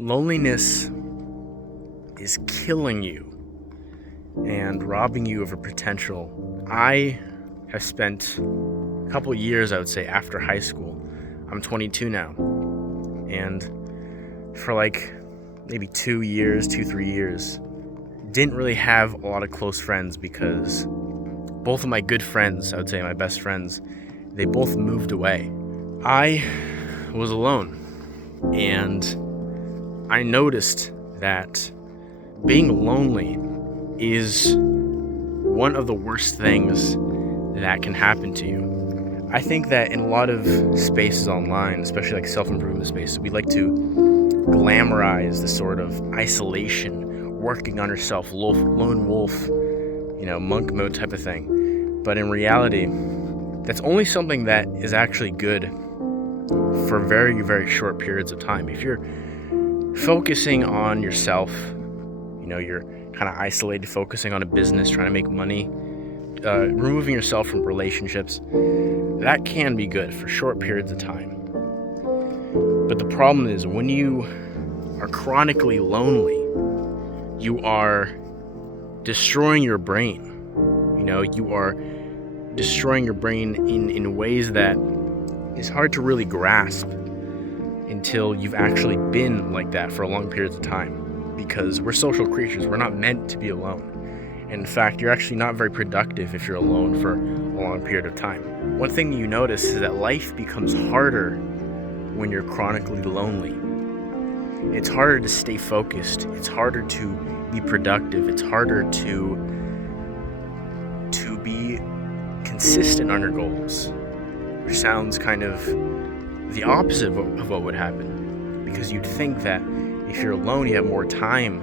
Loneliness is killing you and robbing you of a potential. I have spent a couple years, I would say, after high school. I'm 22 now. And for like maybe 3 years, didn't really have a lot of close friends because both of my good friends, I would say my best friends, they both moved away. I was alone, and I noticed that being lonely is one of the worst things that can happen to you. I think that in a lot of spaces online, especially like self-improvement spaces, we like to glamorize the sort of isolation, working on yourself, lone wolf, monk mode type of thing. But in reality, that's only something that is actually good for very, very short periods of time. If you're focusing on yourself, you're kind of isolated, focusing on a business, trying to make money, removing yourself from relationships, that can be good for short periods of time. But the problem is when you are chronically lonely, you are destroying your brain. You are destroying your brain in ways that is hard to really grasp until you've actually been like that for a long periods of time, because we're social creatures. We're not meant to be alone. And in fact, you're actually not very productive if you're alone for a long period of time. One thing you notice is that life becomes harder when you're chronically lonely. It's harder to stay focused. It's harder to be productive. It's harder to be consistent on your goals, which sounds kind of the opposite of what would happen, because you'd think that if you're alone, you have more time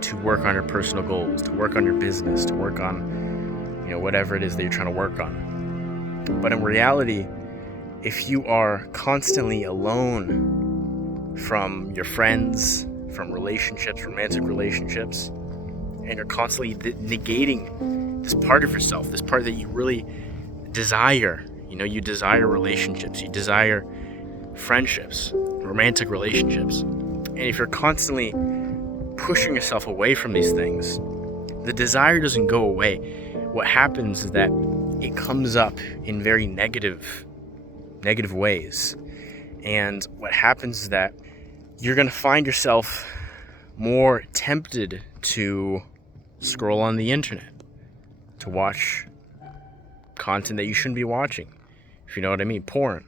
to work on your personal goals, to work on your business, to work on whatever it is that you're trying to work on. But in reality, if you are constantly alone from your friends, from relationships, romantic relationships, and you're constantly negating this part of yourself, this part that you really desire. You desire relationships, you desire friendships, romantic relationships. And if you're constantly pushing yourself away from these things, the desire doesn't go away. What happens is that it comes up in very negative ways. And what happens is that you're going to find yourself more tempted to scroll on the internet, to watch content that you shouldn't be watching, if you know what I mean, porn.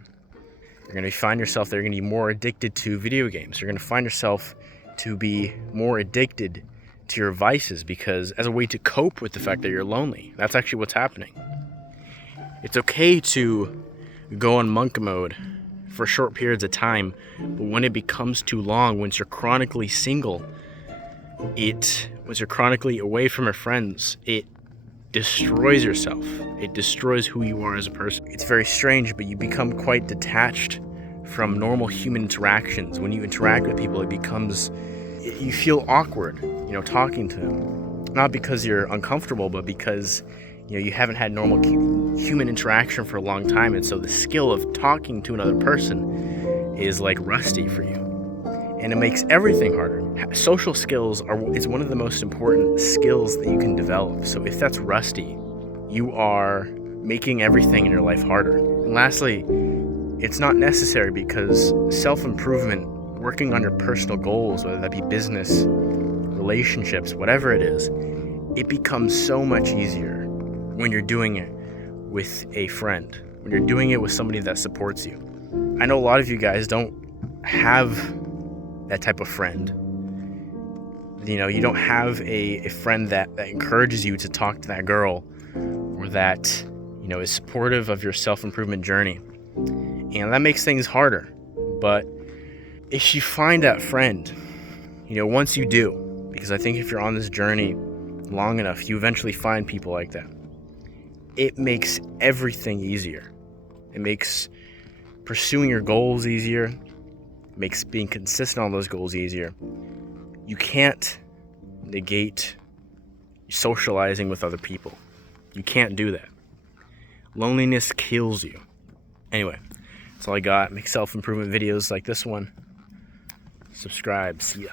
You're going to find yourself that you're going to be more addicted to video games. You're going to find yourself to be more addicted to your vices, because as a way to cope with the fact that you're lonely. That's actually what's happening. It's okay to go on monk mode for short periods of time, but when it becomes too long, once you're chronically single, once you're chronically away from your friends, it destroys yourself. It destroys who you are as a person. It's very strange, but you become quite detached from normal human interactions. When you interact with people, you feel awkward, talking to them. Not because you're uncomfortable, but because, you haven't had normal human interaction for a long time. And so the skill of talking to another person is like rusty for you. And it makes everything harder. Social skills is one of the most important skills that you can develop. So if that's rusty, you are making everything in your life harder. And lastly, it's not necessary, because self-improvement, working on your personal goals, whether that be business, relationships, whatever it is, it becomes so much easier when you're doing it with a friend, when you're doing it with somebody that supports you. I know a lot of you guys don't have that type of friend. You don't have a friend that encourages you to talk to that girl, or that, is supportive of your self-improvement journey. And that makes things harder. But if you find that friend, once you do, because I think if you're on this journey long enough, you eventually find people like that. It makes everything easier. It makes pursuing your goals easier. It makes being consistent on those goals easier. You can't negate socializing with other people. You can't do that. Loneliness kills you. Anyway, that's all I got. Make self-improvement videos like this one. subscribe. See ya.